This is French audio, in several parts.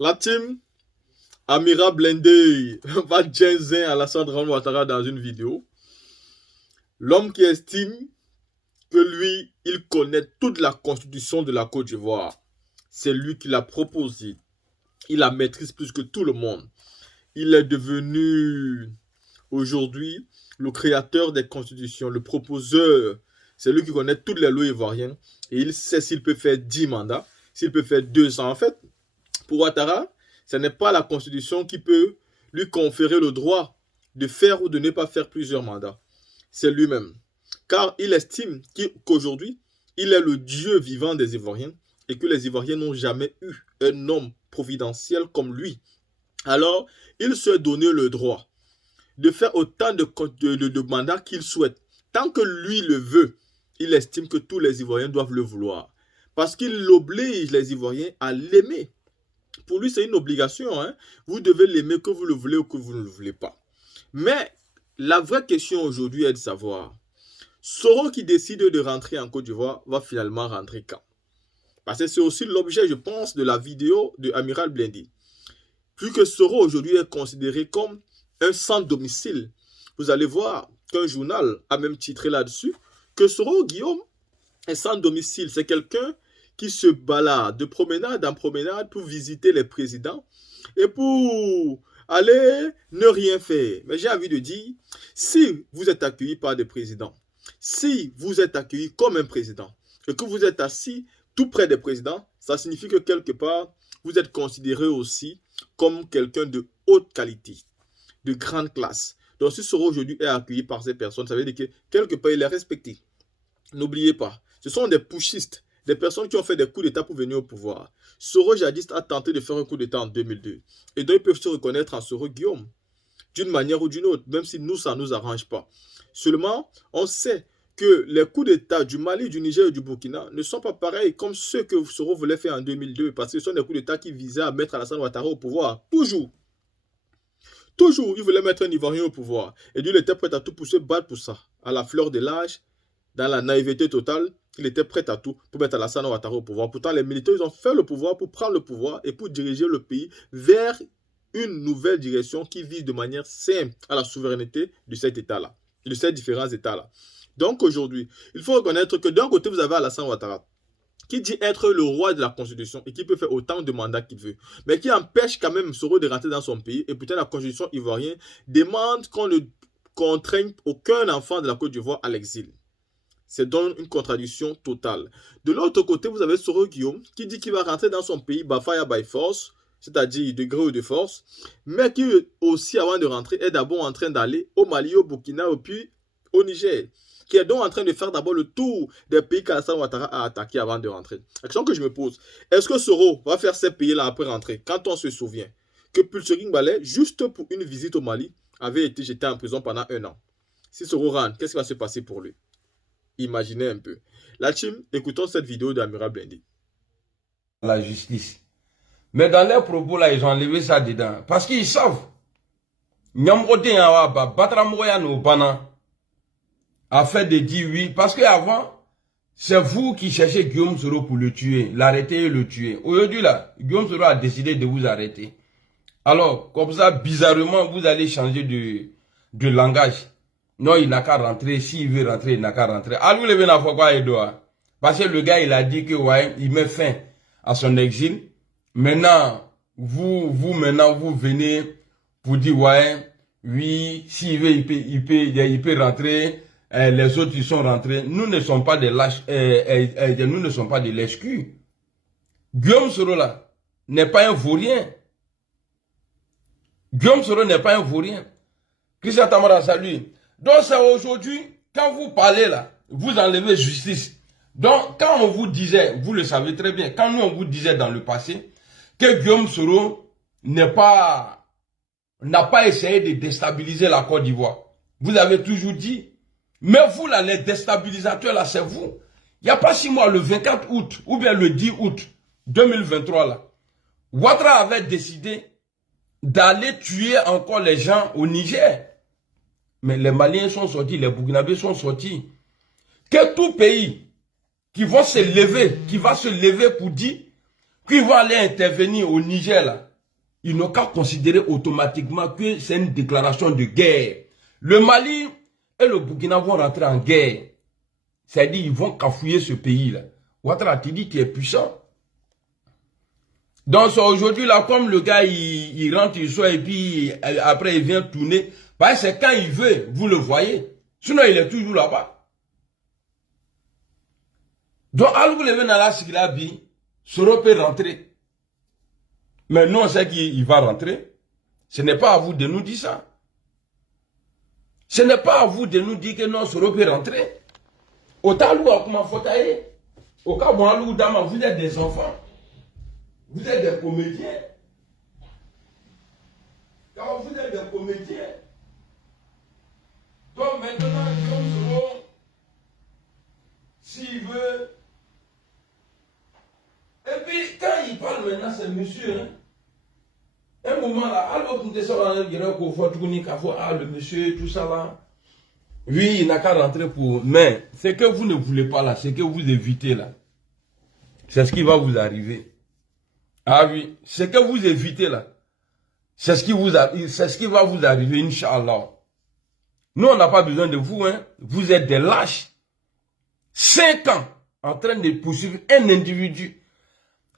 La team Amira Blindé va Jensen Alassane Ouattara dans une vidéo. L'homme qui estime que lui, il connaît toute la constitution de la Côte d'Ivoire. C'est lui qui l'a proposée. Il la maîtrise plus que tout le monde. Il est devenu aujourd'hui le créateur des constitutions, le proposeur. C'est lui qui connaît toutes les lois ivoiriennes et il sait s'il peut faire 10 mandats, s'il peut faire 200. En fait, pour Ouattara, ce n'est pas la constitution qui peut lui conférer le droit de faire ou de ne pas faire plusieurs mandats. C'est lui-même. Car il estime qu'aujourd'hui, il est le Dieu vivant des Ivoiriens et que les Ivoiriens n'ont jamais eu un homme providentiel comme lui. Alors, il se donne le droit de faire autant de mandats qu'il souhaite. Tant que lui le veut, il estime que tous les Ivoiriens doivent le vouloir. Parce qu'il oblige les Ivoiriens à l'aimer. Pour lui, c'est une obligation. Hein? Vous devez l'aimer que vous le voulez ou que vous ne le voulez pas. Mais la vraie question aujourd'hui est de savoir, Soro qui décide de rentrer en Côte d'Ivoire va finalement rentrer quand? Parce que c'est aussi l'objet, je pense, de la vidéo de Amiral Blindé. Plus que Soro aujourd'hui est considéré comme un sans domicile. Vous allez voir qu'un journal a même titré là-dessus que Soro Guillaume est sans domicile. C'est quelqu'un qui se balade de promenade en promenade pour visiter les présidents et pour aller ne rien faire. Mais j'ai envie de dire, si vous êtes accueilli par des présidents, si vous êtes accueilli comme un président et que vous êtes assis tout près des présidents, ça signifie que quelque part, vous êtes considéré aussi comme quelqu'un de haute qualité, de grande classe. Donc si Soro aujourd'hui est accueilli par ces personnes, ça veut dire que quelque part il est respecté. N'oubliez pas, ce sont des pushistes, des personnes qui ont fait des coups d'État pour venir au pouvoir. Soro jadis a tenté de faire un coup d'État en 2002. Et donc ils peuvent se reconnaître en Soro Guillaume, d'une manière ou d'une autre, même si nous, ça ne nous arrange pas. Seulement, on sait que les coups d'État du Mali, du Niger et du Burkina ne sont pas pareils comme ceux que Soro voulait faire en 2002, parce que ce sont des coups d'État qui visaient à mettre Alassane Ouattara au pouvoir. Toujours. Toujours, il voulait mettre un Ivoirien au pouvoir. Et lui, il était prêt à tout pour se battre pour ça. À la fleur de l'âge, dans la naïveté totale, il était prêt à tout pour mettre Alassane Ouattara au pouvoir. Pourtant, les militaires, ils ont fait le pouvoir pour prendre le pouvoir et pour diriger le pays vers une nouvelle direction qui vise de manière simple à la souveraineté de cet État-là, de ces différents États-là. Donc aujourd'hui, il faut reconnaître que d'un côté, vous avez Alassane Ouattara, qui dit être le roi de la Constitution et qui peut faire autant de mandats qu'il veut, mais qui empêche quand même Soro de rentrer dans son pays. Et pourtant, la Constitution ivoirienne demande qu'on ne contraigne aucun enfant de la Côte d'Ivoire à l'exil. C'est donc une contradiction totale. De l'autre côté, vous avez Soro Guillaume qui dit qu'il va rentrer dans son pays by fire by force, c'est-à-dire de gré ou de force, mais qui aussi, avant de rentrer, est d'abord en train d'aller au Mali, au Burkina, et puis au Niger, qui est donc en train de faire d'abord le tour des pays qu'Alassane Ouattara a attaqué avant de rentrer. La question que je me pose, est-ce que Soro va faire ces pays-là après rentrer, quand on se souvient que Pulsering Ballet, juste pour une visite au Mali, avait été jeté en prison pendant 1 an? Si Soro rentre, qu'est-ce qui va se passer pour lui? Imaginez un peu. La team, écoutons cette vidéo d'Amira Blindé. La justice. Mais dans leurs propos là, ils ont enlevé ça dedans. Parce qu'ils savent. A fait de dire oui. Parce qu'avant, c'est vous qui cherchez Guillaume Soro pour le tuer. L'arrêter et le tuer. Aujourd'hui là, Guillaume Soro a décidé de vous arrêter. Alors, comme ça, bizarrement, vous allez changer de langage. Non, il n'a qu'à rentrer. S'il veut rentrer, il n'a qu'à rentrer. À lui, le n'a quoi Edouard. Parce que le gars, il a dit que, ouais, il met fin à son exil. Maintenant, vous venez pour dire, ouais, oui, s'il veut, il peut rentrer. Les autres, ils sont rentrés. Nous ne sommes pas des lâches, nous ne sommes pas des lèche-culs. Guillaume Soro, là, n'est pas un vaurien. Guillaume Soro n'est pas un vaurien. Christian Tamara, salut. Donc, c'est aujourd'hui, quand vous parlez là, vous enlevez justice. Donc, quand on vous disait, vous le savez très bien, quand nous on vous disait dans le passé, que Guillaume Soro n'a pas essayé de déstabiliser la Côte d'Ivoire. Vous avez toujours dit, mais vous là, les déstabilisateurs là, c'est vous. Il n'y a pas 6 mois, le 24 août, ou bien le 10 août 2023 là, Ouattara avait décidé d'aller tuer encore les gens au Niger. Mais les Maliens sont sortis, les Burkinabés sont sortis. Que tout pays qui va se lever pour dire qui vont aller intervenir au Niger, là, ils n'ont qu'à considérer automatiquement que c'est une déclaration de guerre. Le Mali et le Burkina vont rentrer en guerre. C'est-à-dire ils vont cafouiller ce pays-là. Ouattara, tu dis tu es puissant. Donc aujourd'hui, là, comme le gars, il rentre, il sort, et puis après il vient tourner. Bah, c'est quand il veut, vous le voyez. Sinon, il est toujours là-bas. Donc, alors que le venez dans la Sigilabi, Soro peut rentrer. Mais nous, on sait qu'il va rentrer. Ce n'est pas à vous de nous dire ça. Ce n'est pas à vous de nous dire que non, Soro peut rentrer. Au talou, comment faut aller? Au cas où Dama, vous êtes des enfants. Vous êtes des comédiens. Quand vous êtes des comédiens. Donc maintenant, Guillaume Soro, s'il veut. Et puis, quand il parle maintenant, c'est monsieur. Hein? Un moment là, alors que le monsieur, tout ça là. Oui, il n'a qu'à rentrer pour. Mais ce que vous ne voulez pas là, c'est que vous évitez là. C'est ce qui va vous arriver. Ah oui, ce que vous évitez là, c'est ce qui va vous arriver, Inch'Allah. Nous, on n'a pas besoin de vous, hein. Vous êtes des lâches. 5 ans en train de poursuivre un individu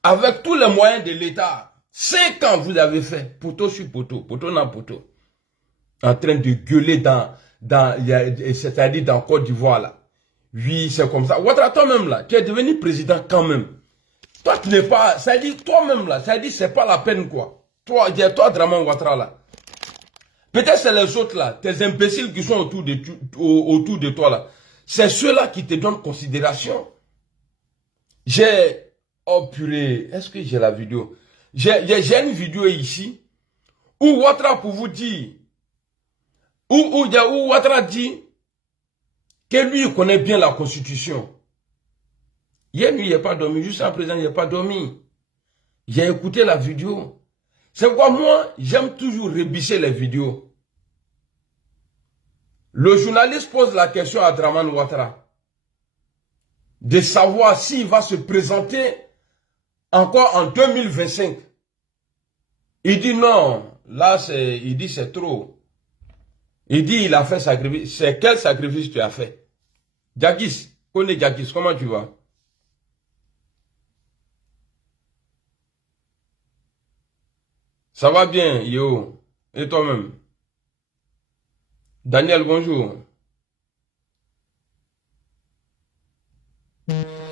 avec tous les moyens de l'État. 5 ans vous avez fait, poteau sur poteau, poteau dans poteau. En train de gueuler c'est-à-dire dans Côte d'Ivoire là. Oui, c'est comme ça. Ouattara, toi-même là, tu es devenu président quand même. Toi, tu n'es pas, ça dit toi-même là, ça dit c'est pas la peine quoi. Toi, Draman Ouattara là. Peut-être c'est les autres là, tes imbéciles qui sont autour de toi là. C'est ceux-là qui te donnent considération. Oh purée, est-ce que j'ai la vidéo? J'ai une vidéo ici où Ouattara pour vous dire, où Ouattara dit que lui il connaît bien la constitution. Hier lui il n'a pas dormi, juste à présent il n'a pas dormi. J'ai écouté la vidéo. C'est pourquoi moi j'aime toujours rebisser les vidéos. Le journaliste pose la question à Draman Ouattara de savoir s'il va se présenter encore en 2025. Il dit non, là il dit c'est trop. Il dit il a fait sacrifice. C'est quel sacrifice tu as fait? Jagis, connais Jagis, comment tu vas? Ça va bien, yo. Et toi-même? Daniel, bonjour.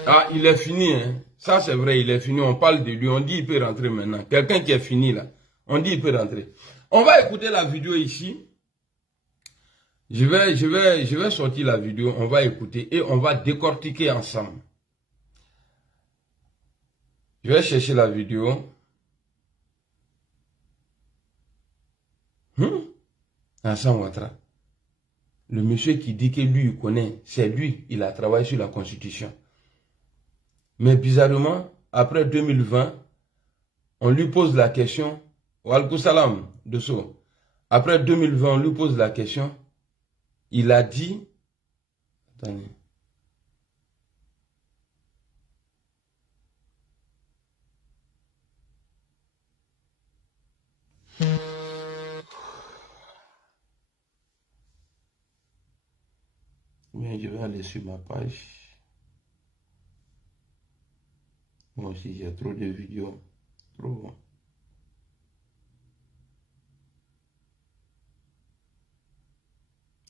Ah, il est fini, hein. Ça, c'est vrai, il est fini. On parle de lui. On dit il peut rentrer maintenant. Quelqu'un qui est fini, là. On dit il peut rentrer. On va écouter la vidéo ici. Je vais sortir la vidéo. On va écouter et on va décortiquer ensemble. Je vais chercher la vidéo. Ensemble, Ouattara. Le monsieur qui dit que lui, il connaît, c'est lui, il a travaillé sur la Constitution. Mais bizarrement, après 2020, on lui pose la question, Walkou Salam, Dosso. Après 2020, on lui pose la question, il a dit, attendez. Mais je vais aller sur ma page. Moi aussi, j'ai trop de vidéos. Trop.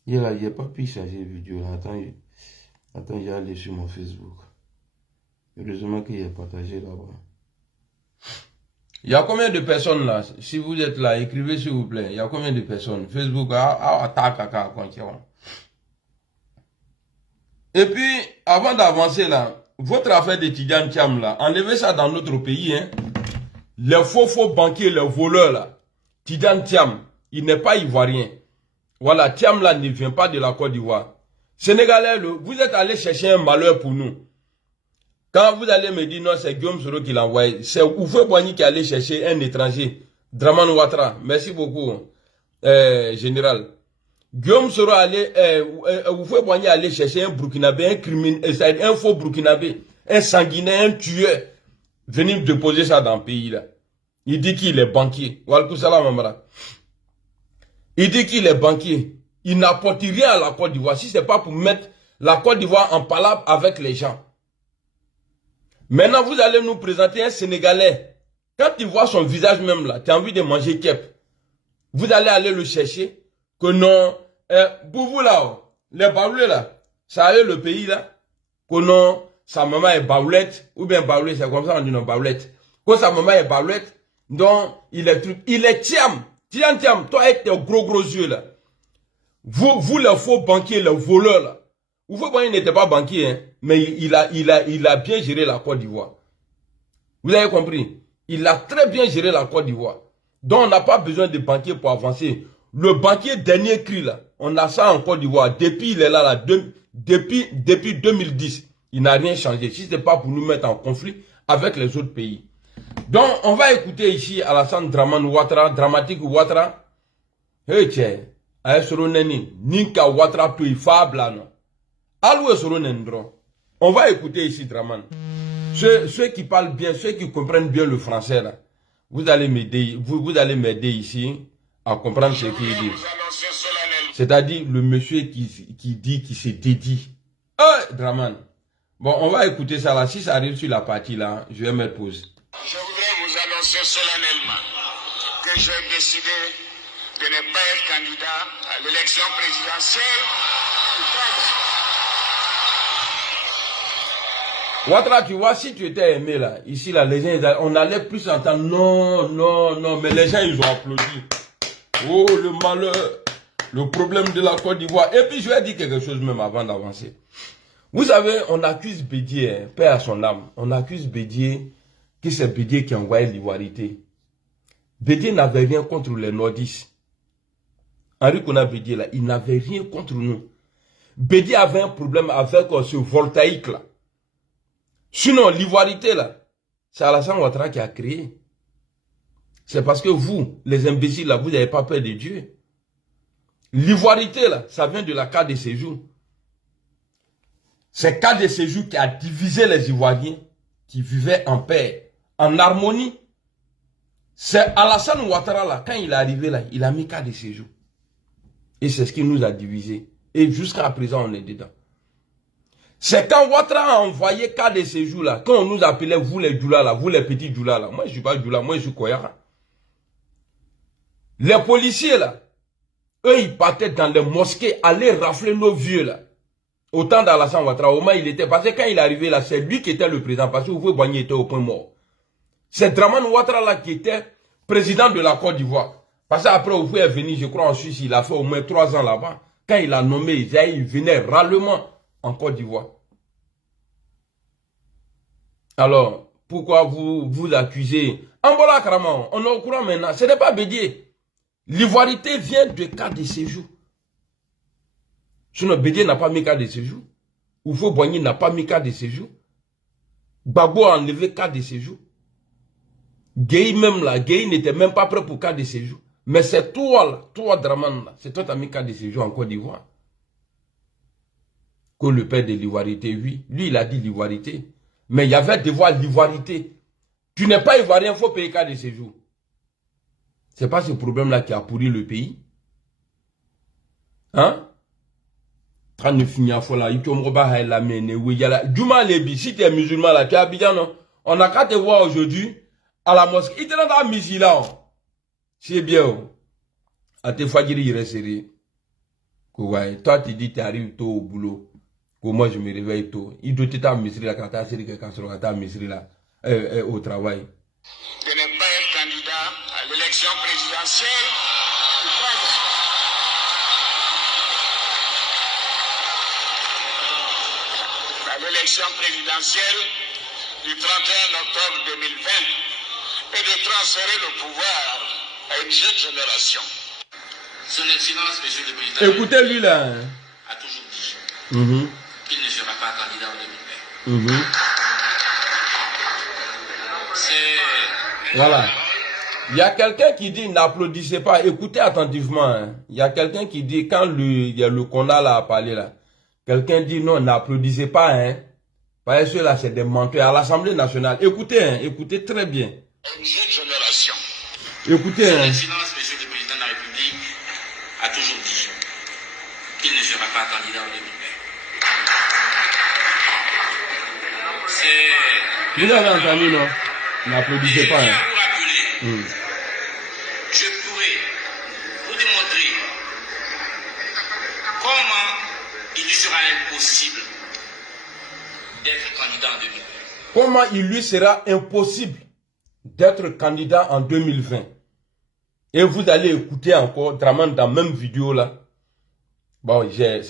Il n'y a pas pu changer de vidéo. Attends, j'ai allé sur mon Facebook. Heureusement qu'il est partagé là-bas. Il y a combien de personnes là? Si vous êtes là, écrivez s'il vous plaît. Il y a combien de personnes? Facebook, Et puis, avant d'avancer là, votre affaire d'étudiant Thiam là, enlevez ça dans notre pays. Hein. Les faux banquiers, les voleurs là. Tidjane Thiam, il n'est pas ivoirien. Voilà, Thiam là ne vient pas de la Côte d'Ivoire. Sénégalais, vous êtes allé chercher un malheur pour nous. Quand vous allez me dire non, c'est Guillaume Soro qui l'a envoyé. C'est Oufé Boigny qui allait chercher un étranger. Draman Ouattara. Merci beaucoup, général. Guillaume Soro allait, Oufé Boigny allait chercher un Burkinabé, un faux Burkinabé, un sanguinaire, un tueur. venir déposer ça dans le pays là. Il dit qu'il est banquier. Walaikum salam, Amara. Il dit qu'il est banquier. Il n'apporte rien à la Côte d'Ivoire. Si ce n'est pas pour mettre la Côte d'Ivoire en palabre avec les gens. Maintenant, vous allez nous présenter un Sénégalais. Quand tu vois son visage même là, tu as envie de manger kep. Vous allez aller le chercher. Que non, pour vous là, les baoulés là, ça a eu le pays là. Que non, sa maman est baoulette. Ou bien baoulette, c'est comme ça on dit non, baoulette. Que sa maman est baoulette. Donc, il est tiam. Tiam, toi avec tes gros yeux là. Vous les faux banquiers, les voleurs là. Vous voyez, il n'était pas banquier, hein, mais il a bien géré la Côte d'Ivoire. Vous avez compris? Il a très bien géré la Côte d'Ivoire. Donc, on n'a pas besoin de banquier pour avancer. Le banquier dernier cri là, on a ça en Côte d'Ivoire. Depuis, il est là, depuis 2010. Il n'a rien changé. Si ce n'est pas pour nous mettre en conflit avec les autres pays. Donc, on va écouter ici Alassane Dramane Ouattara, dramatique Ouattara. Hey, tiens, aye soro neni, Ninka Ouattara tu fable là, non. Alou soro nendron. On va écouter ici Dramane. Ceux qui parlent bien, ceux qui comprennent bien le français là, vous allez m'aider, vous allez m'aider ici à comprendre ce qu'il dit. C'est-à-dire le monsieur qui dit, qui se dédie. Dramane. Bon, on va écouter ça là. Si ça arrive sur la partie là, je vais mettre pause. Je voudrais vous annoncer solennellement que j'ai décidé de ne pas être candidat à l'élection présidentielle. Ouattara, tu vois, si tu étais aimé là, ici là, les gens, on allait plus entendre non, mais les gens ils ont applaudi. Oh, le malheur, le problème de la Côte d'Ivoire. Et puis je vais dire quelque chose même avant d'avancer. Vous savez, on accuse Bédié, hein, paix à son âme, on accuse Bédié, que c'est Bédié qui a envoyé l'ivoirité. Bédié n'avait rien contre les nordistes. Henri Konan Bédié là, il n'avait rien contre nous. Bédié avait un problème avec ce voltaïque là. Sinon, l'ivoirité là, c'est Alassane Ouattara qui a créé. C'est parce que vous, les imbéciles là, vous n'avez pas peur de Dieu. L'ivoirité là, ça vient de la carte de séjour. C'est carte de séjour qui a divisé les Ivoiriens qui vivaient en paix, en harmonie. C'est Alassane Ouattara là, quand il est arrivé là, il a mis carte de séjour. Et c'est ce qui nous a divisés. Et jusqu'à présent, on est dedans. C'est quand Ouattara a envoyé carte de séjour là, quand on nous appelait vous les Djoula là, vous les petits Djoula là. Moi je ne suis pas Djoula, moi je suis Koyara. Les policiers là, eux ils partaient dans les mosquées, aller rafler nos vieux là. Autant d'Alassane Ouattara, au moins il était, parce que quand il est arrivé là, c'est lui qui était le président, parce que vous voyez, il était au point mort. C'est Dramane Ouattara là qui était président de la Côte d'Ivoire. Parce qu'après, vous est venu, je crois en Suisse, il a fait au moins 3 ans là-bas. Quand il a nommé Isaïe, il venait rarement en Côte d'Ivoire. Alors, pourquoi vous accusez Ambola Karaman, on est au courant maintenant, ce n'est pas Bédié. L'ivoirité vient de carte de séjour. Sinon, Bédié n'a pas mis carte de séjour. Oufo Boigny n'a pas mis carte de séjour. Gbagbo a enlevé carte de séjour. Gueye même là, Gueye n'était même pas prêt pour carte de séjour. Mais c'est toi là, toi Dramane là, c'est toi qui as mis carte de séjour en Côte d'Ivoire. Que le père de l'ivoirité, oui. Lui, il a dit l'ivoirité. Mais il y avait devoir l'ivoirité. Tu n'es pas ivoirien, il faut payer carte de séjour. C'est pas ce problème-là qui a pourri le pays. Hein? Djouma Lebi, si tu es musulman là, tu es Abidjan, non? On n'a qu'à te voir aujourd'hui à la mosquée. Il te rend à Misi là. C'est bien. À te fadjiri, il reste sérieux. Toi, tu dis que tu arrives tôt au boulot. Que moi, je me réveille tôt. Il doit être à Misri là, quand tu as à Misri là, au travail. De ne pas être candidat à l'élection présidentielle. À l'élection présidentielle du 31 octobre 2020 et de transférer le pouvoir à une jeune génération. Son Excellence, Monsieur le Président, écoutez-lui là. a toujours dit qu'il ne sera pas candidat en 2020. Voilà. Il y a quelqu'un qui dit n'applaudissez pas. Écoutez attentivement. Hein. Il y a quelqu'un qui dit, quand il y a le Kona là à parler là, quelqu'un dit non, n'applaudissez pas. Hein. Parce que ceux-là, c'est des menteurs. À l'Assemblée nationale, écoutez, hein, écoutez très bien. Une jeune génération. Écoutez, Son hein. Excellence, Monsieur le Président de la République, a toujours dit qu'il ne sera pas candidat en 2020. C'est... Vous avez entendu, non? N'applaudissez pas. Je tiens Hein. à vous rappeler, je pourrais vous démontrer comment il lui sera impossible d'être candidat en 2020. Comment il lui sera impossible d'être candidat en 2020. Et vous allez écouter encore Draman dans la même vidéo là. Bon, j'ai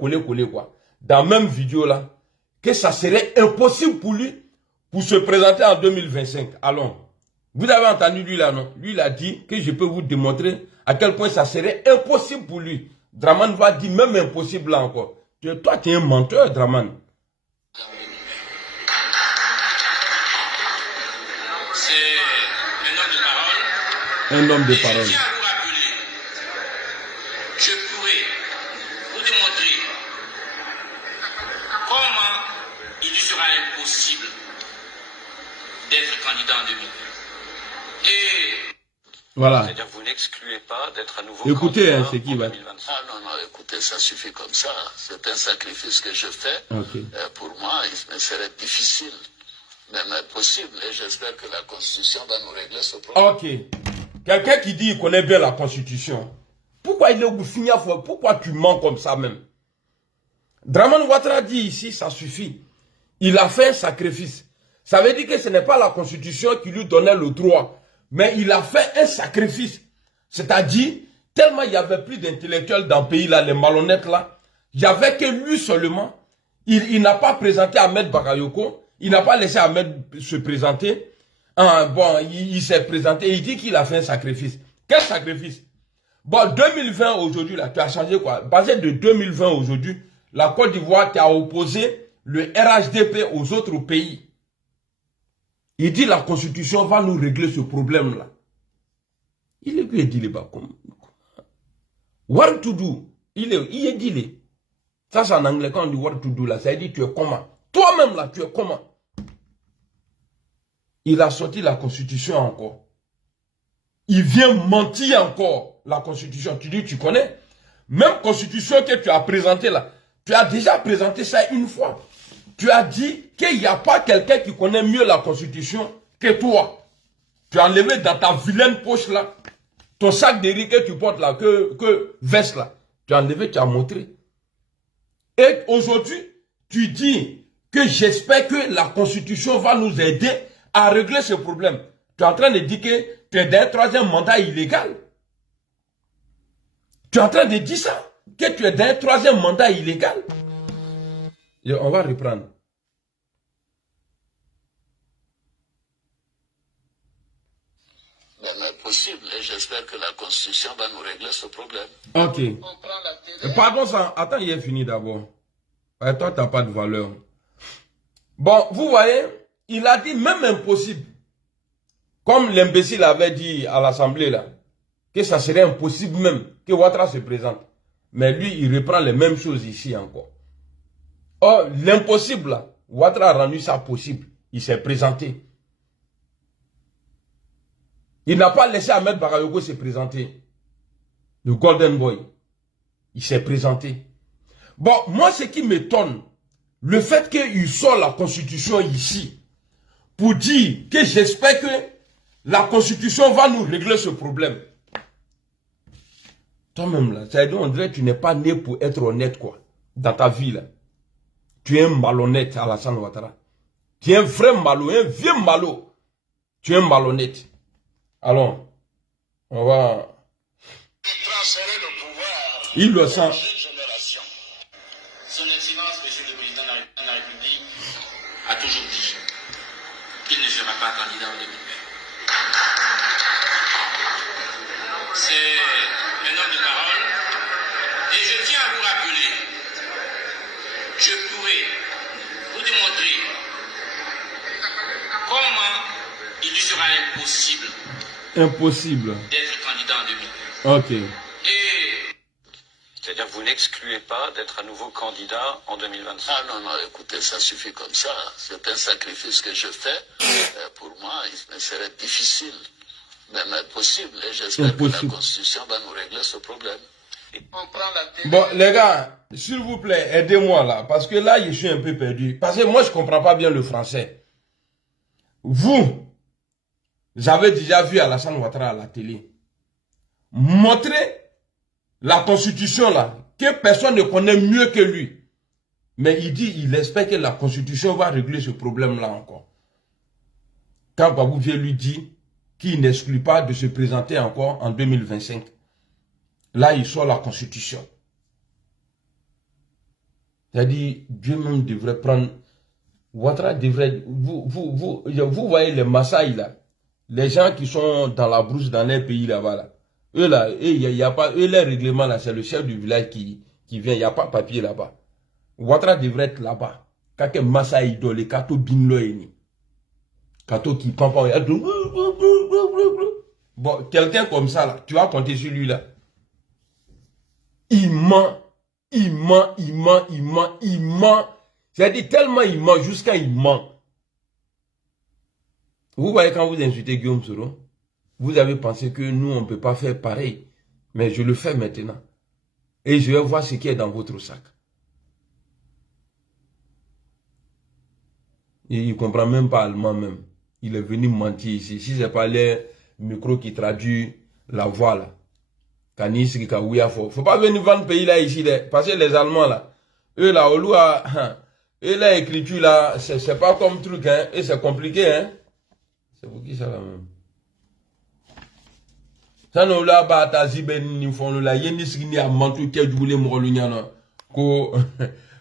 collé quoi. Dans la même vidéo là, que ça serait impossible pour lui pour se présenter en 2025. Allons. Vous avez entendu lui là, non? Lui, il a dit que je peux vous démontrer à quel point ça serait impossible pour lui. Draman va dire même impossible là encore. Toi, tu es un menteur, Draman. Un homme de parole. Je tiens à vous rappeler, je pourrais vous démontrer comment il lui sera impossible d'être candidat en 2020. Et voilà. C'est-à-dire vous n'excluez pas d'être à nouveau écoutez, candidat hein, c'est qui en va. 2025. ah non, écoutez, ça suffit comme ça. C'est un sacrifice que je fais. Okay. Pour moi, il serait difficile, même impossible. Et j'espère que la Constitution va nous régler ce problème. Ok. Quelqu'un qui dit qu'il connaît bien la Constitution. Pourquoi il est au finir? Pourquoi tu mens comme ça même? Draman Ouattara dit ici, ça suffit. Il a fait un sacrifice. Ça veut dire que ce n'est pas la Constitution qui lui donnait le droit. Mais il a fait un sacrifice. C'est-à-dire, tellement il n'y avait plus d'intellectuels dans le pays, là, les malhonnêtes là, il n'y avait que lui seulement. Il n'a pas présenté Ahmed Bakayoko. Il n'a pas laissé Ahmed se présenter. Bon, il s'est présenté. Il dit qu'il a fait un sacrifice. Quel sacrifice? Bon, 2020 aujourd'hui, là, tu as changé quoi? Basé de 2020 aujourd'hui, la Côte d'Ivoire t'a opposé le RHDP aux autres pays. Il dit la Constitution va nous régler ce problème-là. Il est dit là-bas comme what to do. Il est dit. Ça, c'est en anglais quand on dit what to do là. Ça veut dire tu es comment? Toi-même là, tu es comment? Il a sorti la Constitution encore. Il vient mentir encore la Constitution. Tu dis, tu connais? Même Constitution que tu as présentée là. Tu as déjà présenté ça une fois. Tu as dit qu'il n'y a pas quelqu'un qui connaît mieux la Constitution que toi. Tu as enlevé dans ta vilaine poche là, ton sac de riz que tu portes là, que veste là. Tu as enlevé, tu as montré. Et aujourd'hui, tu dis que j'espère que la Constitution va nous aider à régler ce problème. Tu es en train de dire que tu es dans un troisième mandat illégal. Tu es en train de dire ça, que tu es dans un troisième mandat illégal. Et on va reprendre. Même impossible. Et j'espère que la Constitution va nous régler ce problème. Ok. On prend la télé. Pardon, ça. Attends, il est fini d'abord. Toi, tu n'as pas de valeur. Bon, vous voyez, il a dit même impossible. Comme l'imbécile avait dit à l'Assemblée là, que ça serait impossible même que Ouattara se présente. Mais lui, il reprend les mêmes choses ici encore. Or, l'impossible là, Ouattara a rendu ça possible. Il s'est présenté. Il n'a pas laissé Ahmed Bakayoko se présenter. Le Golden Boy. Il s'est présenté. Bon, moi, ce qui m'étonne, le fait qu'il sort la Constitution ici, pour dire que j'espère que la Constitution va nous régler ce problème. Toi-même, là, ça veut dire, on dirait que tu n'es pas né pour être honnête, quoi, dans ta vie, là. Tu es un malhonnête, Alassane Ouattara. Tu es un vrai malo, un vieux malo. Tu es un malhonnête. Alors, on va... Transférer le pouvoir. Il le sent. Génération. Son Excellence, Monsieur le Président de la République, a toujours dit qu'il ne sera pas candidat en 2020. C'est un homme de parole. Et je tiens à vous rappeler, je pourrais vous démontrer comment il lui sera impossible Impossible. d'être candidat en 2020. Ok. Et C'est-à-dire vous n'excluez pas d'être à nouveau candidat en 2025. Ah non, non, écoutez, ça suffit comme ça. C'est un sacrifice que je fais. Pour moi, il me serait difficile, même impossible. Et j'espère que la Constitution va nous régler ce problème. On prend la télé. Bon, les gars, s'il vous plaît, aidez-moi là. Parce que là, je suis un peu perdu. Parce que moi, je ne comprends pas bien le français. Vous avez déjà vu Alassane Ouattara à la télé montrer la Constitution là, que personne ne connaît mieux que lui. Mais il espère que la Constitution va régler ce problème-là encore. Quand Babou vient lui dire qu'il n'exclut pas de se présenter encore en 2025. Là, il sort la Constitution. C'est-à-dire, Dieu même devrait prendre... Ouattara devrait... Vous voyez les Maasai là, les gens qui sont dans la brousse, dans les pays là-bas là. Eux là, il y a pas... Eux, les règlements là, c'est le chef du village qui vient. Il n'y a pas de papier là-bas. Ouattara devrait être là-bas. Quand il Maasai dans les kato binloeni. Kato qui prend pas... Bon, quelqu'un comme ça là, tu vas compter sur lui là. Il ment. C'est-à-dire tellement il ment jusqu'à il ment. Vous voyez quand vous insultez Guillaume Soro, vous avez pensé que nous on ne peut pas faire pareil. Mais je le fais maintenant. Et je vais voir ce qui est dans votre sac. Et il ne comprend même pas allemand même. Il est venu mentir ici. Si ce n'est pas le micro qui traduit la voix là. Faut pas venir vendre pays là ici, parce que les Allemands là, eux là, au loin, eux là, l'écriture là, c'est pas comme truc, hein, et c'est compliqué, hein. C'est pour qui ça là même? Ça nous là, bah, t'as ziben, ni font là, y'en ce qui a mantou, qui a du boulot, m'rolunyana, qu'on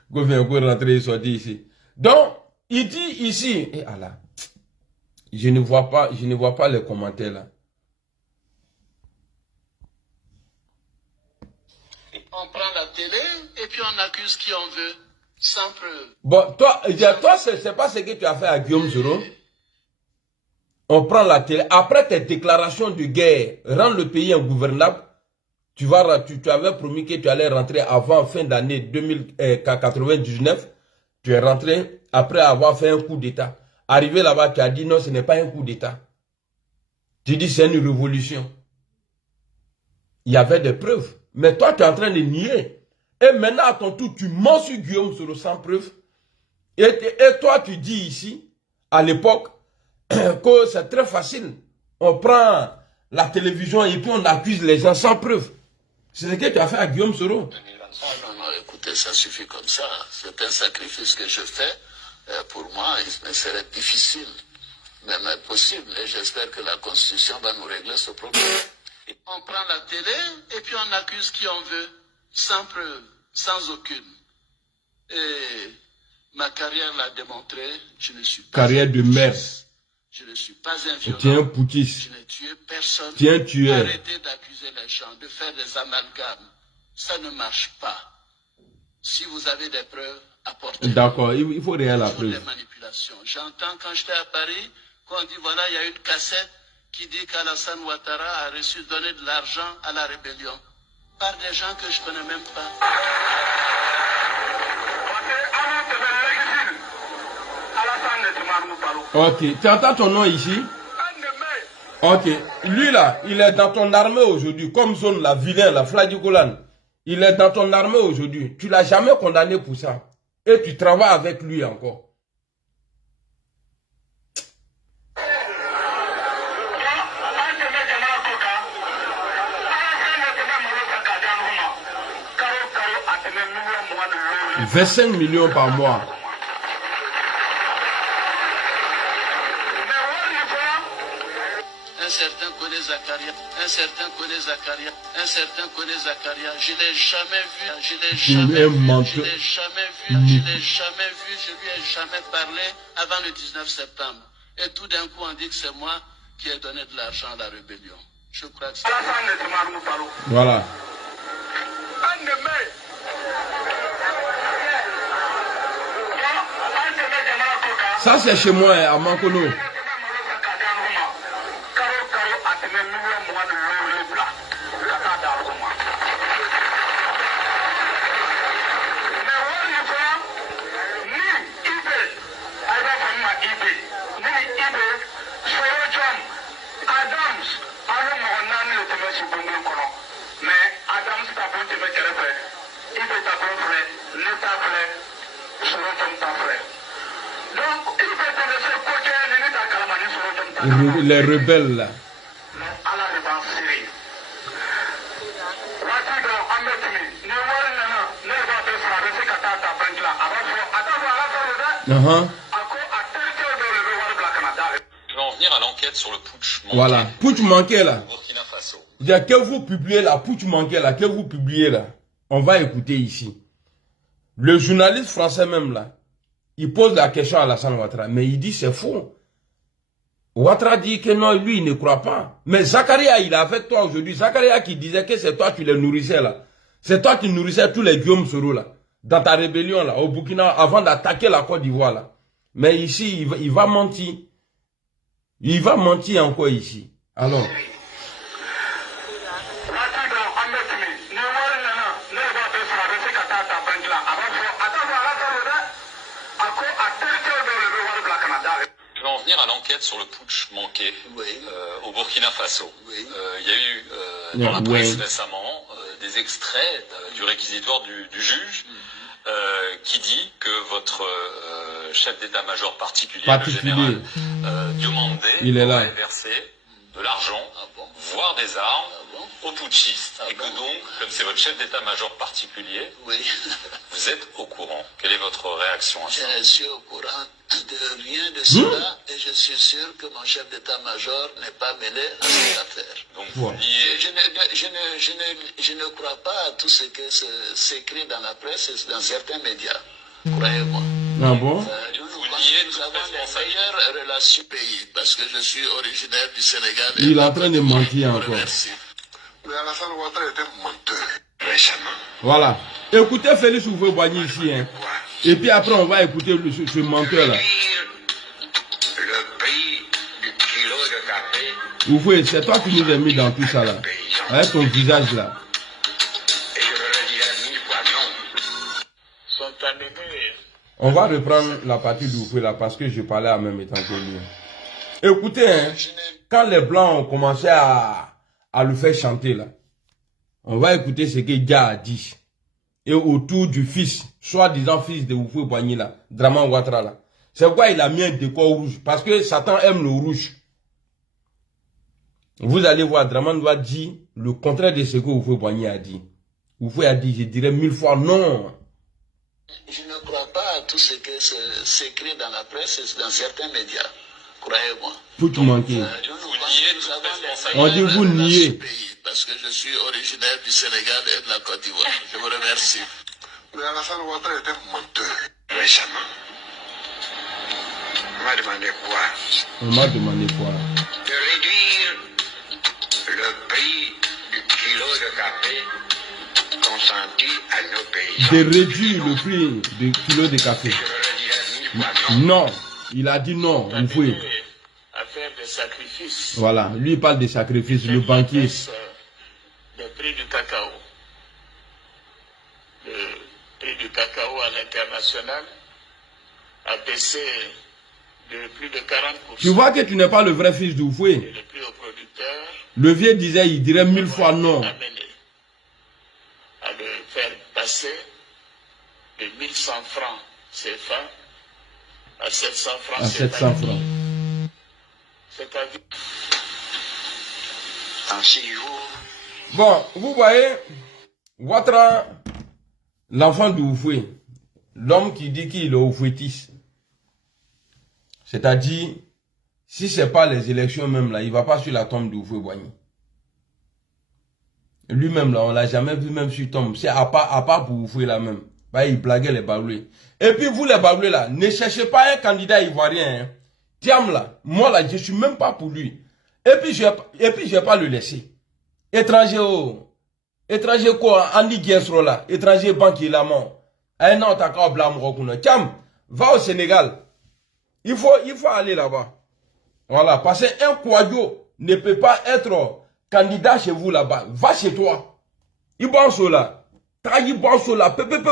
vient rentrer et sortir ici. Donc, il dit ici, et Allah, je ne vois pas les commentaires là. On prend la télé et puis on accuse qui on veut, sans preuve. Bon, toi c'est pas ce que tu as fait à Guillaume Soro. On prend la télé. Après tes déclarations de guerre, rendre le pays ingouvernable, tu avais promis que tu allais rentrer avant fin d'année 2099. Tu es rentré après avoir fait un coup d'État. Arrivé là-bas, tu as dit non, ce n'est pas un coup d'État. Tu dis c'est une révolution. Il y avait des preuves. Mais toi, tu es en train de nier. Et maintenant, à ton tour, tu mens sur Guillaume Soro sans preuve. Et toi, tu dis ici, à l'époque, que c'est très facile. On prend la télévision et puis on accuse les gens sans preuve. C'est ce que tu as fait à Guillaume Soro. Ah non, non, écoutez, ça suffit comme ça. C'est un sacrifice que je fais. Pour moi, il me serait difficile, même impossible. Et j'espère que la Constitution va nous régler ce problème. On prend la télé et puis on accuse qui on veut, sans preuve, sans aucune. Et ma carrière l'a démontré, je ne suis pas carrière de merde. Je ne suis pas un violent. Tu es un poutiste. Je n'ai tué personne. Tu es un tueur. Arrêtez d'accuser les gens, de faire des amalgames. Ça ne marche pas. Si vous avez des preuves, apportez-les. D'accord, il faut réel la preuve. Des manipulations. J'entends quand j'étais à Paris, qu'on dit voilà, il y a une cassette qui dit qu'Alassane Ouattara a donné de l'argent à la rébellion par des gens que je ne connais même pas. Ok, tu entends ton nom ici? Ok, lui là, il est dans ton armée aujourd'hui, comme zone la vilain, la Fladikolan. Il est dans ton armée aujourd'hui. Tu l'as jamais condamné pour ça. Et tu travailles avec lui encore. « 25 millions par mois. » Un certain connaît Zakaria, un certain connaît Zakaria, un certain connaît Zakaria. Je ne l'ai jamais vu, je ne l'ai jamais vu, je ne l'ai jamais vu, je ne l'ai jamais vu, je lui ai jamais parlé avant le 19 septembre. Et tout d'un coup, on dit que c'est moi qui ai donné de l'argent à la rébellion. Je crois que c'est... Voilà. Ça, c'est chez moi, à Mankono. Mais Adam, c'est ta bonne, tu me frère. Il fait ta bonne frère, l'État frère, solo comme ta frère. Donc, il fait que le seul côté, l'État Kalamani, solo comme ta frère. Les rebelles là. À la revanche, Syrie. Watido, Ambetumi, ne wari nana, ne va te frapper, c'est qu'à ta banque là. Avant, attends, voilà, Ako, à tel que le Wari Black Canada. Je vais en venir à l'enquête sur le putsch manqué. Voilà, putsch manqué là. Au Burkina Faso. Que vous publiez là, putsch manqué là, que vous publiez là. On va écouter ici. Le journaliste français même là, il pose la question à Alassane Ouattara, mais il dit c'est faux. Ouattara dit que non, lui il ne croit pas. Mais Zakaria, il est avec toi aujourd'hui. Zakaria qui disait que c'est toi qui les nourrissais là. C'est toi qui nourrissais tous les Guillaume Soro là. Dans ta rébellion là, au Burkina, avant d'attaquer la Côte d'Ivoire là. Mais ici, il va mentir. Il va mentir encore ici. Alors. Je vais en venir à l'enquête sur le putsch manqué au Burkina Faso. Il y a eu dans la presse récemment des extraits du réquisitoire du juge qui dit que votre chef d'état-major particulier, le général Diomandé, aurait versé de l'argent, voire des armes, aux putschistes. Et que donc, comme c'est votre chef d'état-major particulier, vous êtes au courant. Quelle est votre réaction à ça? Je suis au courant de rien de cela et je suis sûr que mon chef d'état-major n'est pas mêlé à cette affaire. Donc vous niez... Je ne crois pas à tout ce que s'écrit dans la presse et dans certains médias. Croyez-moi. Ah bon? Nous avons les meilleures relations au pays parce que je suis originaire du Sénégal. Il est en train de mentir encore. Mais Alassane Ouattara était menteur récemment. Voilà. Écoutez Félix Houphouët-Boigny ici. Hein. Et puis après, on va écouter ce menteur là. Le prix du kilo de café. Houphouët, c'est toi qui nous as mis dans tout ça là. Avec ton visage là. Et je le redirai 1000 fois non. Sont amenés. On va reprendre la partie d'Houphouët là parce que je parlais en même temps que lui. Écoutez, hein, quand les Blancs ont commencé à le faire chanter là, on va écouter ce que Dia a dit. Et autour du fils, soi-disant fils de Houphouët-Boigny là, Draman Ouattara là. C'est pourquoi il a mis un décor rouge. Parce que Satan aime le rouge. Vous allez voir, Draman doit dire le contraire de ce que Houphouët-Boigny a dit. Houphouët a dit, je dirais 1000 fois non. Je ne crois pas à tout ce que s'écrit dans la presse et dans certains médias. Croyez-moi. Tout manquer. On dit vous niez. Parce que je suis originaire du Sénégal et de la Côte d'Ivoire. Je vous remercie. Mais Alassane Ouattara était menteur récemment. On m'a demandé quoi? On m'a demandé quoi? De réduire le prix du kilo de café consenti à nos pays. De réduire le prix du kilo de café. Je le redirai 1000 fois non. Non. Il a dit non. Vous pouvez. À faire des sacrifices. Voilà. Lui il parle de sacrifices. Le banquier. Le prix du cacao. Le prix du cacao à l'international a baissé de plus de 40%. Tu vois que tu n'es pas le vrai fils d'Houphouët. Et le prix aux producteurs. Le vieux disait, il dirait 1000 fois non. Amené à le faire passer de 1100 francs CFA à 700 francs À 700 francs. C'est-à-dire en 6 jours. Bon, vous voyez, Ouattara, l'enfant d'Houphouët, l'homme qui dit qu'il est Houphouëtiste. C'est-à-dire, si ce n'est pas les élections même là, il ne va pas sur la tombe d'Houphouët-Boigny. Lui-même là, on ne l'a jamais vu même sur tombe. C'est à part pour Houphouët là même. Bah, il blaguait les Baoulés. Et puis vous les Baoulés là, ne cherchez pas un candidat ivoirien. Hein. Tiam là, moi là, je ne suis même pas pour lui. Et puis je ne vais pas le laisser. Étranger, oh. Étranger quoi, Andy Guessro là, étranger banquier là, mort. Un an, t'as qu'à blâmer Rokuno. Tiam, va au Sénégal. Il faut aller là-bas. Voilà, parce qu'un Kouadio ne peut pas être candidat chez vous là-bas. Va chez toi. Il pense là. Il pense là. Pépépé.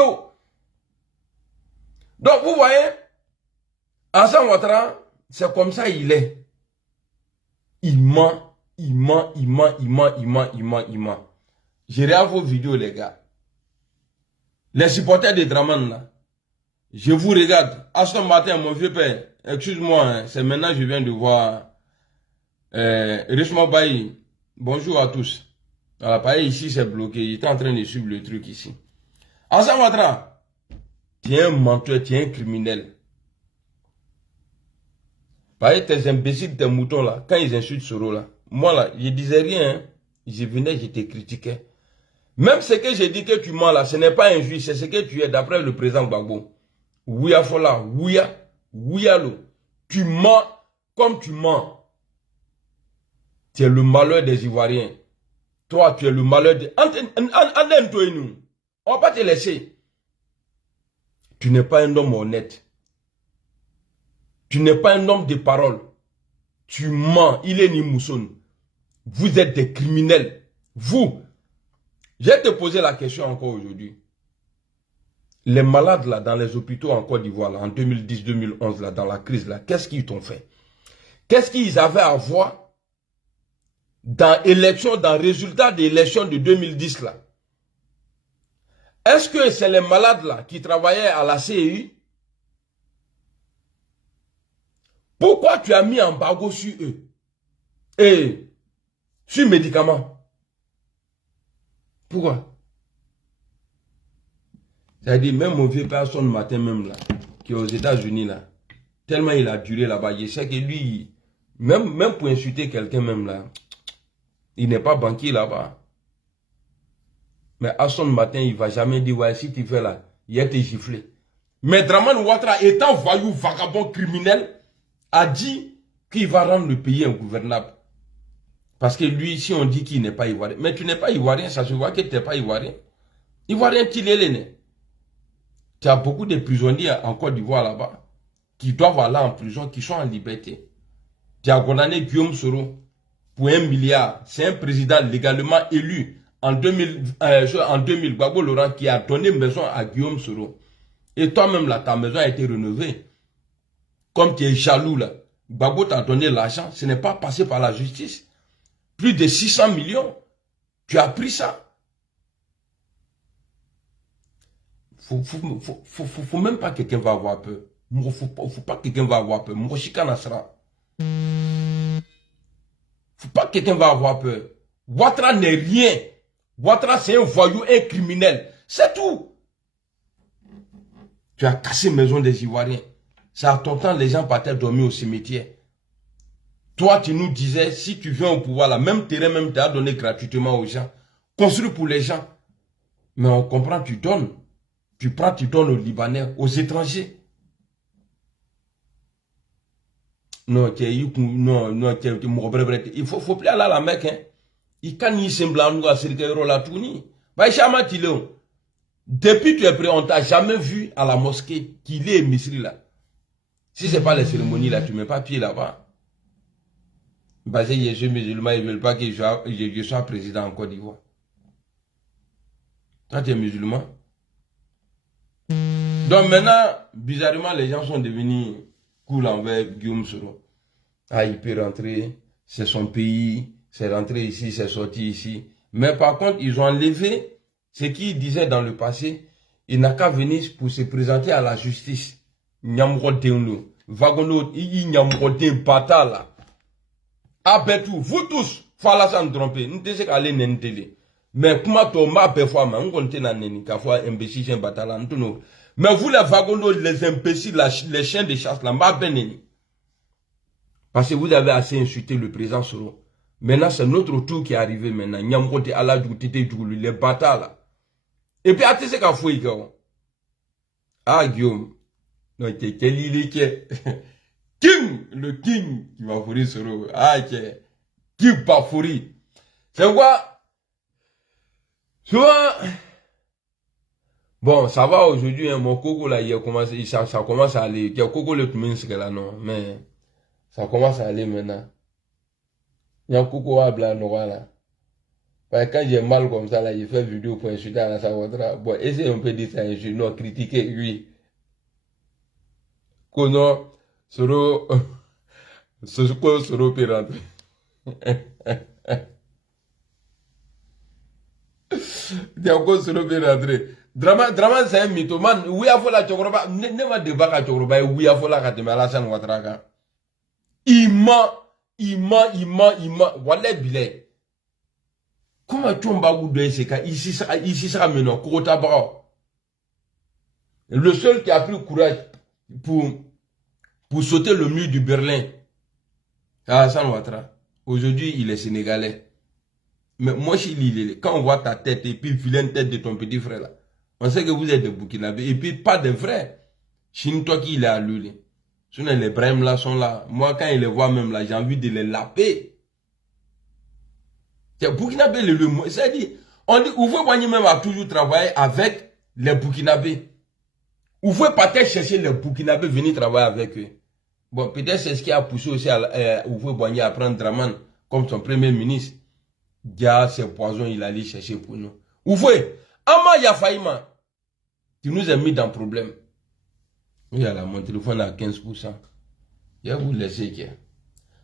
Donc, vous voyez, Alassane Ouattara, c'est comme ça il est. Il ment Il ment. Je regarde vos vidéos, les gars. Les supporters de Draman, là. Je vous regarde. Aston Martin, mon vieux père. Excuse-moi, hein, c'est maintenant que je viens de voir Richemont Bailly. Bonjour à tous. Voilà, pareil, ici, c'est bloqué. Il est en train de suivre le truc ici. Assane Ouattara, tu es un menteur, tu es un criminel. Pareil, tes imbéciles, tes moutons, là, quand ils insultent Soro, là, moi, là, je disais rien, hein. Je venais, je te critiquais. Même ce que j'ai dit que tu mens, là, ce n'est pas injuste, c'est ce que tu es, d'après le président Gbagbo. Ouya Fola, Ouya Lo. Tu mens comme tu mens. Tu es le malheur des Ivoiriens. Toi, tu es le malheur des... nous. On va pas te laisser. Tu n'es pas un homme honnête. Tu n'es pas un homme de parole. Tu mens. Il est ni mousson. Vous êtes des criminels. Vous. Je vais te poser la question encore aujourd'hui. Les malades là, dans les hôpitaux en Côte d'Ivoire, en 2010-2011, là, dans la crise, là, qu'est-ce qu'ils t'ont fait? Qu'est-ce qu'ils avaient à voir dans l'élection, dans le résultat de l'élection de 2010 là? Est-ce que c'est les malades là qui travaillaient à la CEI? Pourquoi tu as mis un embargo sur eux? Et sur médicaments? Pourquoi? C'est-à-dire, même mon vieux père, son matin même là, qui est aux États-Unis là, tellement il a duré là-bas, je sais que lui, même pour insulter quelqu'un même là, il n'est pas banquier là-bas. Mais à son matin, il ne va jamais dire, ouais, si tu fais là, il a été giflé. Mais Draman Ouattara, étant voyou, vagabond, criminel, a dit qu'il va rendre le pays ingouvernable. Parce que lui, si on dit qu'il n'est pas ivoirien, mais tu n'es pas ivoirien, ça se voit que tu n'es pas ivoirien. Ivoirien, tu l'es né. Tu as beaucoup de prisonniers en Côte d'Ivoire là-bas qui doivent aller en prison, qui sont en liberté. Tu as condamné Guillaume Soro pour 1 milliard. C'est un président légalement élu en 2000, Gbagbo Laurent qui a donné maison à Guillaume Soro. Et toi-même là, ta maison a été rénovée. Comme tu es jaloux là, Gbagbo t'a donné l'argent, ce n'est pas passé par la justice. Plus de 600 millions. Tu as pris ça. Faut même pas que quelqu'un va avoir peur. Faut pas que quelqu'un va avoir peur. Faut pas que quelqu'un va avoir peur. Ouattara n'est rien. Ouattara c'est un voyou, un criminel. C'est tout. Tu as cassé la maison des Ivoiriens. Ça a ton temps, les gens partaient dormir au cimetière. Toi, tu nous disais, si tu viens au pouvoir, là, même terrain, même tu as donné gratuitement aux gens. Construit pour les gens. Mais on comprend, tu donnes. Tu prends, tu donnes aux Libanais, aux étrangers. Non, il faut plus aller à la Mecque. Hein. Il can't y sembler à Sirkeiro la Touni. Depuis que tu es prêt, on ne t'a jamais vu à la mosquée qu'il est Misri là. Si ce n'est pas les cérémonies là, tu ne mets pas pied là-bas. Parce que je suis musulman, ils ne veulent pas que je sois président en Côte d'Ivoire. Toi, tu es musulman. Donc maintenant, bizarrement, les gens sont devenus cool envers Guillaume Soro. Ah, il peut rentrer, c'est son pays, c'est rentré ici, c'est sorti ici. Mais par contre, ils ont enlevé ce qu'il disait dans le passé. Il n'a qu'à venir pour se présenter à la justice. Nyamrodenou, Vagono, Nyamroden Pata là. Abetou, vous tous, fala s'en tromper. Nous devons aller n'entendre. Mais comment tu m'as performé, on compte dans neni, qu'à fois imbécile, un batalan, tout nous. Mais vous les wagons, les imbéciles, les chiens de chasse, là, m'a béni. Parce que vous avez assez insulté le président Soro. Maintenant, c'est notre tour qui est arrivé maintenant. Nyamrote ala doutete djoulou, les bâtards là. Et puis, attendez ce qu'a fait, ah, Guillaume. Non, quel il est, King, le King qui va fourrir Soro. Ah, qui va fourrir. C'est quoi? Souvent, bon, ça va aujourd'hui, hein, mon coco là, il a commencé, ça commence à aller. Il y a coco le tout là, non, mais ça commence à aller maintenant. Il y a un coco à blanc noir là. Parce que quand j'ai mal comme ça là, il fait vidéo pour insulter à la Ouattara. Bon, essayez un peu de ça, non, critiquer lui. Kono, Soro peut rentrer. Diago Soro bien rentré. Drama c'est un mythomane. Oui, il faut la Tchokoroba. Ne va débat à Tchokoroba. Oui, il faut la Kateme Alassane Ouattara. Il ment. Wallah bilay. Comment tu m'as dit que ici ça maintenant Kota Bra. Le seul qui a pris courage pour sauter le mur du Berlin, c'est Alassane Ouattara. Aujourd'hui, il est sénégalais. Mais moi, quand on voit ta tête et puis vilaine tête de ton petit frère là, on sait que vous êtes de Burkinabé et puis pas de vrai. Chine toi qui il est à lui. Sinon les Brahms là sont là. Moi quand ils les voient même là, j'ai envie de les laper. C'est Burkinabé le mot. C'est-à-dire, on dit, Houphouët-Boigny même a toujours travaillé avec les Burkinabés. Houphouët peut-être chercher les Burkinabés venir travailler avec eux. Bon, peut-être c'est ce qui a poussé aussi Houphouët-Boigny à prendre Draman comme son premier ministre. Dia, ces poisons, il allait chercher pour nous. Houphouët, Ama Yafaïma, tu nous as mis dans le problème. Oui, mon téléphone à 15%. Je vais vous laisser qui.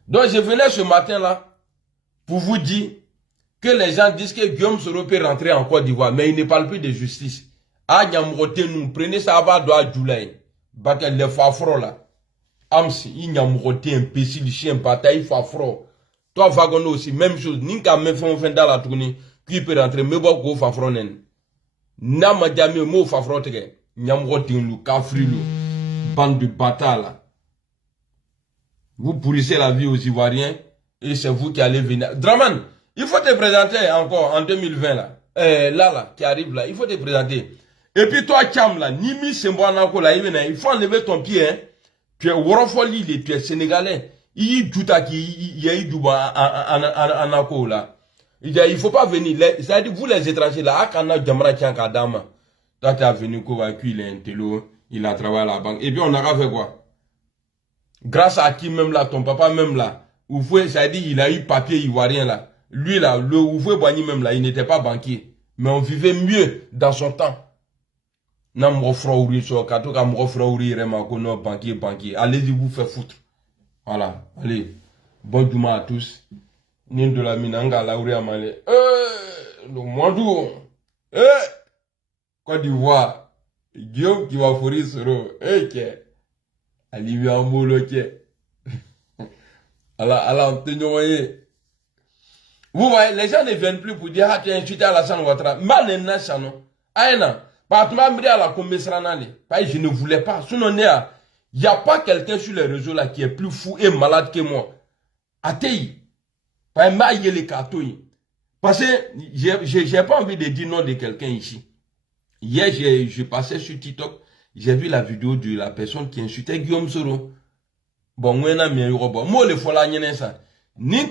Donc, je venais ce matin-là pour vous dire que les gens disent que Guillaume Soro peut rentrer en Côte d'Ivoire, mais il ne parle plus de justice. Ah, Nyamrote, nous prenez ça à doigt Djoulaï. Bakel les fafro là. Amsi, il Nyamrote, imbécile, chien, bataille, fafro. Toi, Vagono aussi, même chose. Ninka me fait dans la tournée. Qui peut rentrer, mais bon, go fafro nen. Nama Djamé, mo fafro tege. Nyamrote, nous, kafri, bande de bâtards là. Vous pourrissez la vie aux Ivoiriens et c'est vous qui allez venir. Draman, il faut te présenter encore en 2020 là. Qui arrive là, il faut te présenter. Et puis toi, Cham là, Nimi Semboanako là, il faut enlever ton pied. Hein. Tu es Worofoli, tu es sénégalais. Il y a eu du Anako là. Il ne faut pas venir. C'est-à-dire, vous les étrangers là, Akana Djamra Tiankadama. Toi, tu es venu convaincu, il est un télo, il a travaillé à la banque. Et puis on a fait quoi? Grâce à qui même là, ton papa même là, c'est-à-dire il a eu papier ivoirien là. Lui là, le Houphouët-Boigny même là, il n'était pas banquier. Mais on vivait mieux dans son temps. Banquier. Allez-y vous faire foutre. Voilà, allez. Bon dimanche à tous. Nin de la Minanga, Lauria Malé. Le Mandou. Côte d'Ivoire. Guillaume qui va fourrir Soro. Alivia Moloké. Alors, vous voyez, les gens ne viennent plus pour dire, ah, tu es insulté à Alassane Ouattara. Mal n'est pas non. Aïna. Parce que je ne voulais pas. Sinon, il n'y a pas quelqu'un sur les réseaux là qui est plus fou et malade que moi. Atei. Parce que j'ai pas envie de dire non de quelqu'un ici. Hier, je passais sur TikTok. J'ai vu la vidéo de la personne qui insultait Guillaume Soro. Bon, moi, le fola n'y ça. Même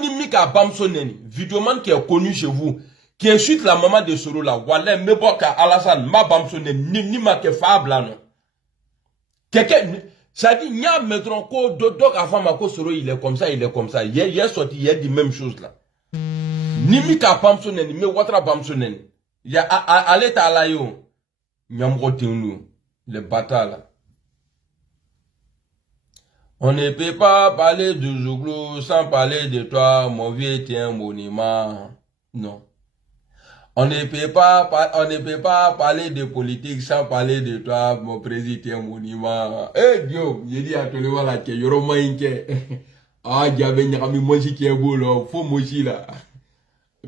ni Mika Bamsoneni, vidéoman qui est connu chez vous, qui insulte la maman de Soro là, Wallah, Meboka Alassane, ma Bamsoneni, ni ma ke fable là, non. Quelqu'un, ça dit, nya metron ko, donc avant ma ko Soro, il est comme ça, il est comme ça. Il est sorti, il a dit même chose là. Ni Mika Bamsoneni, mais Ouattara Bamsoneni. Il y a, allez ta la yo. Nyamrote les bâtards là. On ne peut pas parler de Zouglou sans parler de toi, mon vieux, t'es un monument. Non. On ne peut pas parler de politique sans parler de toi, mon président, t'es un monument. Guillaume, j'ai dit à tout le monde là, que yoro maïnke. Ah, j'avais nyami mochi qui est beau là, faut mochi là.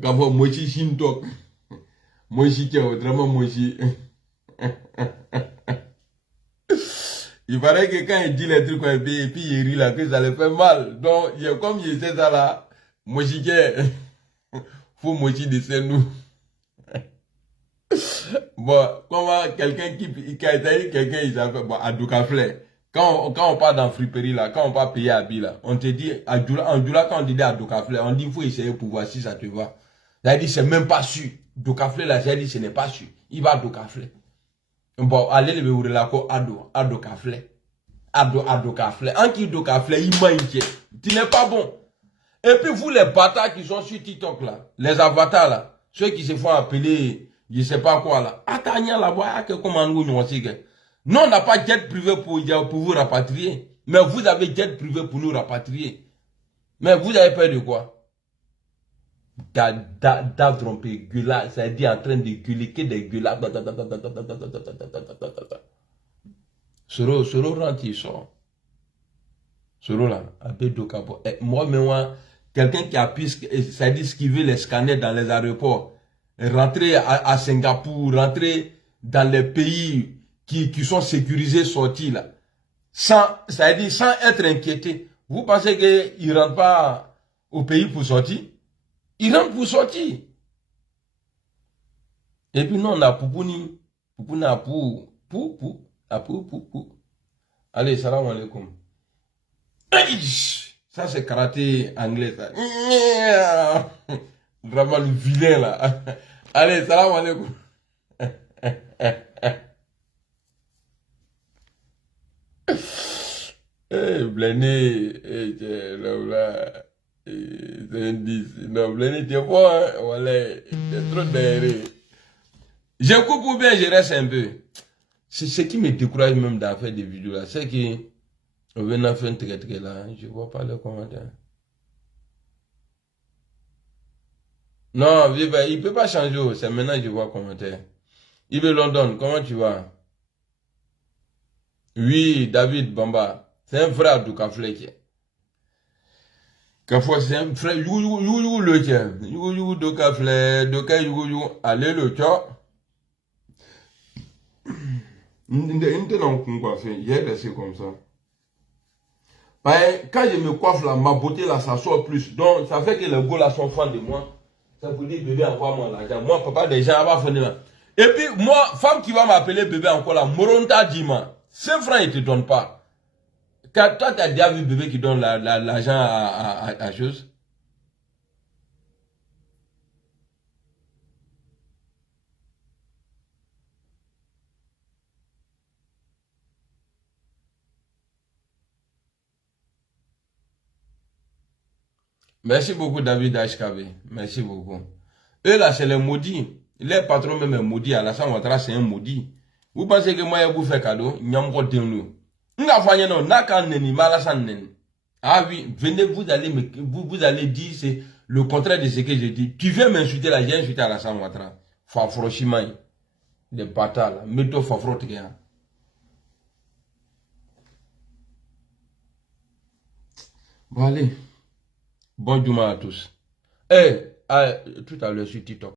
Quand faut mochi shintok. Mochi qui est vraiment mochi. Il paraît que quand il dit les trucs et puis il rit là, que ça le fait mal. Donc, comme il sait ça là, moi je faut moitié de ça nous. Bon, comment quelqu'un qui a été quelqu'un, il s'appelle, bon, à Doukaflé. Quand on part dans friperie là, quand on part payer à Bila, on te dit, en Djoula, quand on dit à Doukaflé, on dit, il faut essayer pour voir si ça te va. Ça dit, c'est même pas sûr. Doukaflé là, j'ai dit, ce n'est pas sûr. Il va à Doukaflé. Bon, allez le ouvrir la co ado kafle. Ado kafle. En qui do kafle, il manque. Tu n'es pas bon. Et puis vous les bâtards qui sont sur TikTok là, les avatars là, ceux qui se font appeler, je sais pas quoi là. Attends là-bas, comment nous aussi. Non, on n'a pas jet privé pour vous rapatrier. Mais vous avez jet privé pour nous rapatrier. Mais vous avez peur de quoi? trompé, gueula, ça dit en train de gueuler, que des gueulas. Soro rentre, il sort. Soro là, moi, quelqu'un qui a pu, ça dit esquiver les scanners dans les aéroports, rentrer à Singapour, rentrer dans les pays qui sont sécurisés, sortis là, sans être inquiété. Vous pensez qu'ils ne rentrent pas au pays pour sortir? Ils rentrent pour sortir. Et puis nous, on a Poupouni. Poupouni a pou. Allez, salam alaikum. Ça, c'est karaté anglais, ça. Vraiment le vilain, là. Allez, salam alaikum. Blendé, c'est un 10. Non, Blendé, t'es fort, hein. Voilà, t'es trop derrière. Je coupe ou bien je reste un peu. C'est ce qui me décourage même d'en faire des vidéos là. C'est que, on vient d'en faire un truc là. Je vois pas les commentaires. Non, il peut pas changer. C'est maintenant que je vois commentaire. Yves London, comment tu vas? Oui, David Bamba. C'est un frère du Kaflek. Kafou, c'est un frère. You le tien. You do Kaflek. Do you. Allez le tien. J'ai laissé comme ça. Quand je me coiffe là, ma beauté là, ça sort plus. Donc, ça fait que les gars là sont fans de moi. Ça vous dit, bébé, envoie-moi l'argent. Moi, papa, déjà, va venir. Et puis, moi, femme qui va m'appeler bébé encore là, Moronta Dima, 5 francs, il ne te donne pas. Car toi, tu as déjà vu bébé qui donne l'argent à chose. Merci beaucoup, David HKB. Merci beaucoup. Eux là, c'est les maudits. Les patrons même est maudit. Alassane Ouattara, c'est un maudit. Vous pensez que moi, je vous fais cadeau? Nyamko Tenlu. N'affaire non, n'a neni, Malassane neni. Ah oui, venez, vous allez dire, c'est le contraire de ce que je dis. Tu viens m'insulter là, j'ai insulté Alassane Ouattara. Fafrochima. Des bâtards là. Mets-toi fafrote. Bon, allez. Bon Juma à tous. Tout à l'heure sur TikTok.